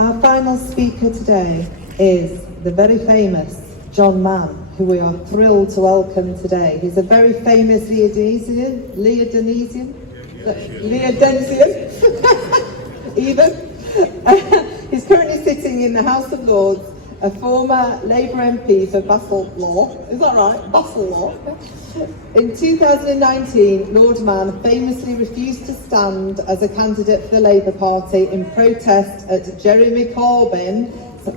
Our final speaker today is the very famous Mann, who we are thrilled to welcome today. He's a very famous Leodensian, even. He's currently sitting in the House of Lords, a former Labour MP for Basildlaw. Is that right? Basildlaw. In 2019, Lord Mann famously refused to stand as a candidate for the Labour Party in protest at Jeremy Corbyn's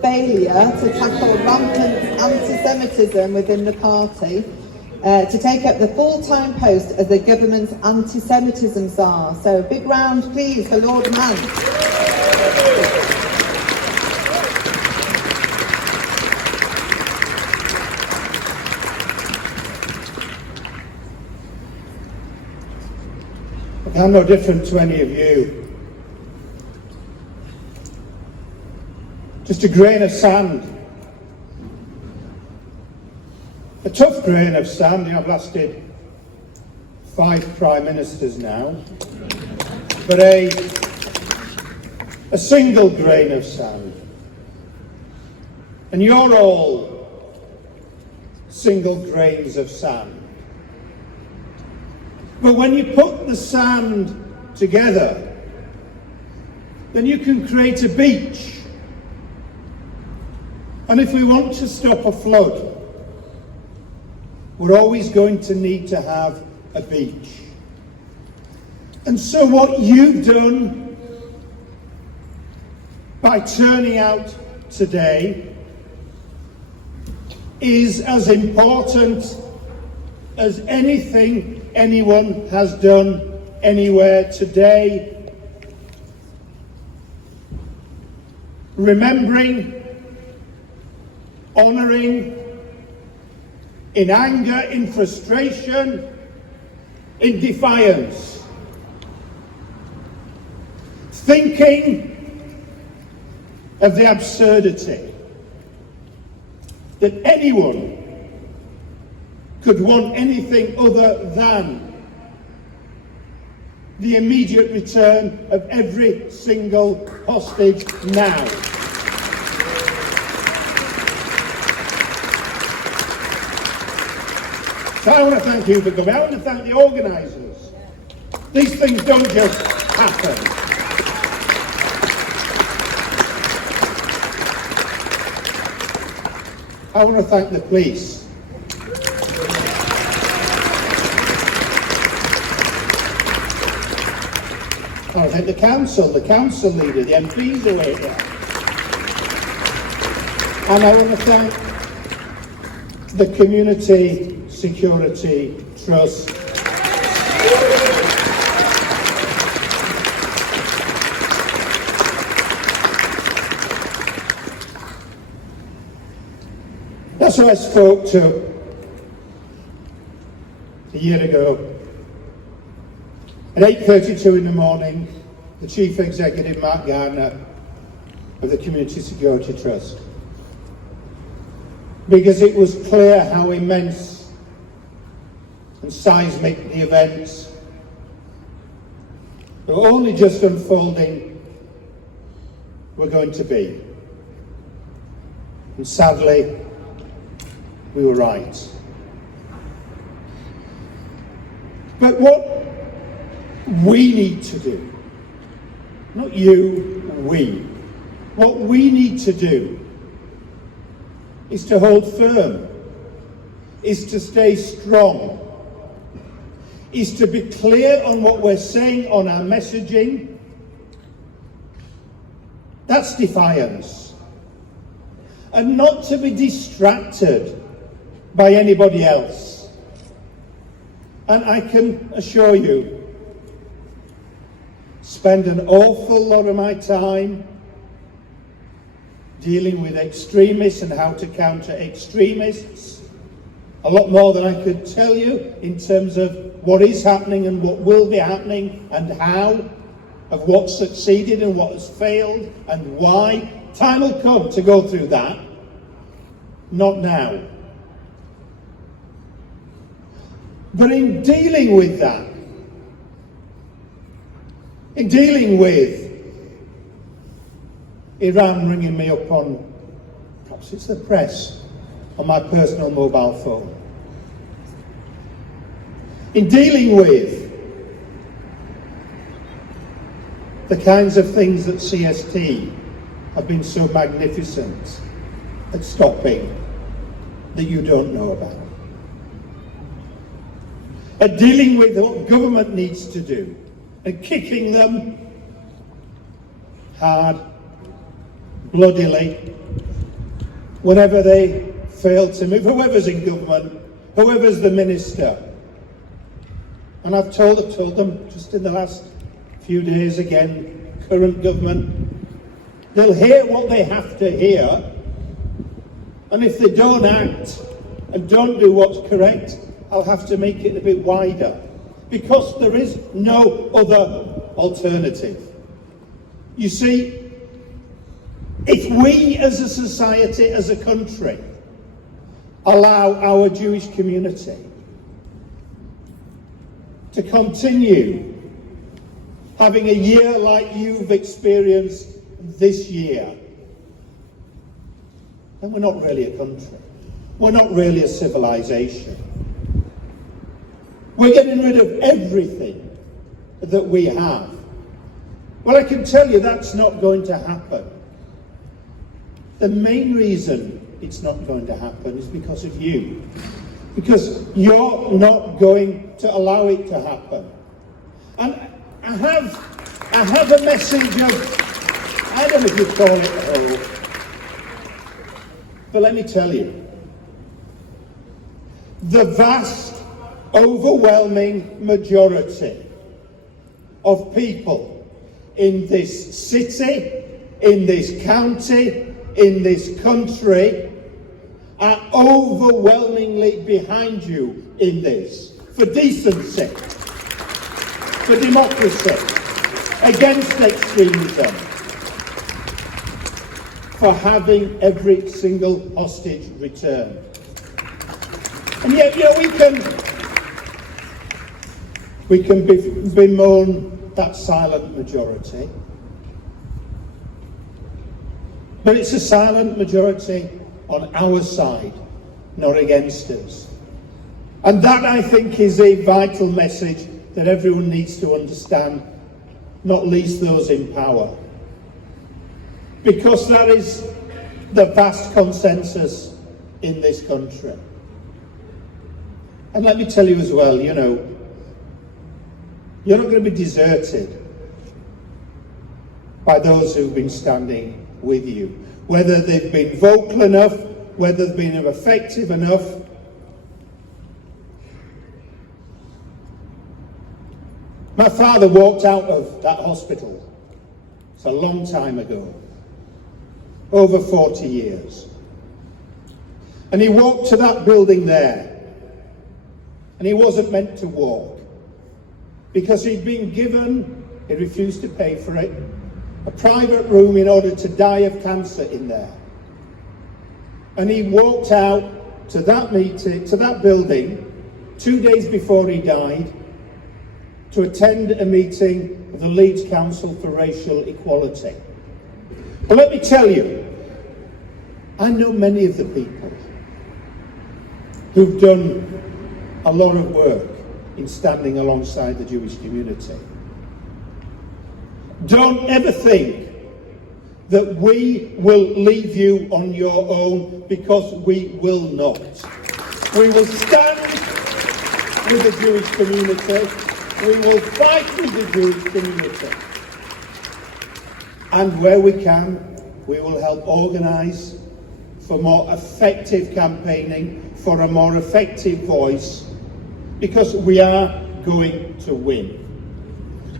failure to tackle rampant anti-Semitism within the party, to take up the full-time post as the government's anti-Semitism czar. So a big round, please, for Lord Mann. I'm no different to any of you. Just a grain of sand. A tough grain of sand. I've lasted 5 prime ministers now. But a single grain of sand. And you're all single grains of sand. But when you put the sand together, then you can create a beach. And if we want to stop a flood, we're always going to need to have a beach. And so what you've done by turning out today is as important as anything anyone has done anywhere today. Remembering, honouring, in anger, in frustration, in defiance. Thinking of the absurdity that anyone could want anything other than the immediate return of every single hostage now. So I want to thank you for coming. I want to thank the organisers. These things don't just happen. I want to thank the police. I want to thank the council leader, the MPs who are here. And I want to thank the Community Security Trust. That's who I spoke to a year ago. At 8:32 in the morning, the Chief Executive, Mark Gardner, of the Community Security Trust. Because it was clear how immense and seismic the events that were only just unfolding were going to be. And sadly, we were right. But what we need to do, not you, we, what we need to do is to hold firm, is to stay strong, is to be clear on what we're saying on our messaging. That's defiance. And not to be distracted by anybody else. And I can assure you, spend an awful lot of my time dealing with extremists and how to counter extremists. A lot more than I could tell you in terms of what is happening and what will be happening and how, of what succeeded and what has failed and why. Time will come to go through that. Not now. But in dealing with that, in dealing with Iran ringing me up on, perhaps it's the press, on my personal mobile phone. In dealing with the kinds of things that CST have been so magnificent at stopping that you don't know about. At dealing with what government needs to do and kicking them hard, bloodily, whenever they fail to move, whoever's in government, whoever's the minister. And I've told them just in the last few days again, current government, they'll hear what they have to hear, and if they don't act and don't do what's correct, I'll have to make it a bit wider, because there is no other alternative. You see, if we as a society, as a country, allow our Jewish community to continue having a year like you've experienced this year, then we're not really a country. We're not really a civilization. We're getting rid of everything that we have. Well, I can tell you that's not going to happen. The main reason it's not going to happen is because of you. Because you're not going to allow it to happen. And I have a message of, I don't know if you call it hope, but let me tell you, the vast, overwhelming majority of people in this city, in this county, in this country are overwhelmingly behind you in this, for decency, for democracy, against extremism, for having every single hostage returned. And yet, we can bemoan that silent majority, but it's a silent majority on our side, not against us. And that, I think, is a vital message that everyone needs to understand, not least those in power. Because that is the vast consensus in this country. And let me tell you as well, you're not going to be deserted by those who've been standing with you. Whether they've been vocal enough, whether they've been effective enough. My father walked out of that hospital. It's a long time ago. Over 40 years. And he walked to that building there. And he wasn't meant to walk. Because he'd been given, he refused to pay for it, a private room in order to die of cancer in there. And he walked out to that meeting, to that building, 2 days before he died, to attend a meeting of the Leeds Council for Racial Equality. But let me tell you, I know many of the people who've done a lot of work in standing alongside the Jewish community. Don't ever think that we will leave you on your own, because we will not. We will stand with the Jewish community. We will fight with the Jewish community. And where we can, we will help organise for more effective campaigning, for a more effective voice, because we are going to win.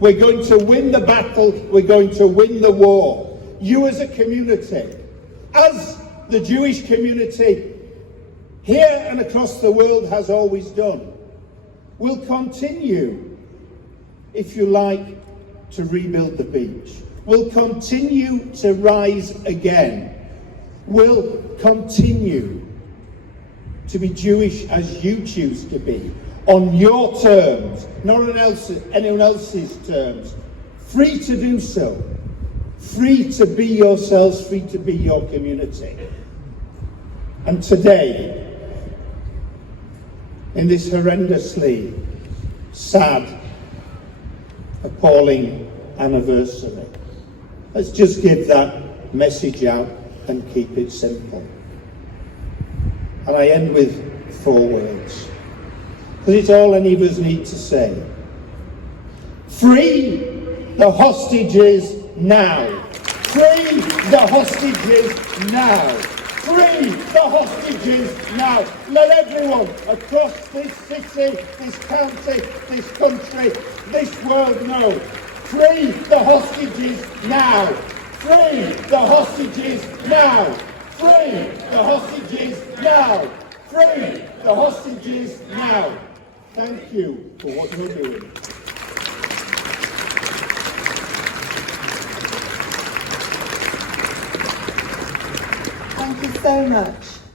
We're going to win the battle. We're going to win the war. You as a community, as the Jewish community here and across the world has always done, will continue, if you like, to rebuild the beach. Will continue to rise again. Will continue to be Jewish as you choose to be, on your terms, not on anyone else's terms. Free to do so. free to be yourselves, free to be your community. And today, in this horrendously sad, appalling anniversary, let's just give that message out and keep it simple. And I end with 4 words, because it's all any of us need to say. Free the hostages now. Free the hostages now. Free the hostages now. Let everyone across this city, this county, this country, this world know. Free the hostages now. Free the hostages now. Free the hostages now. Free the hostages now. Thank you for what you're doing. Thank you so much.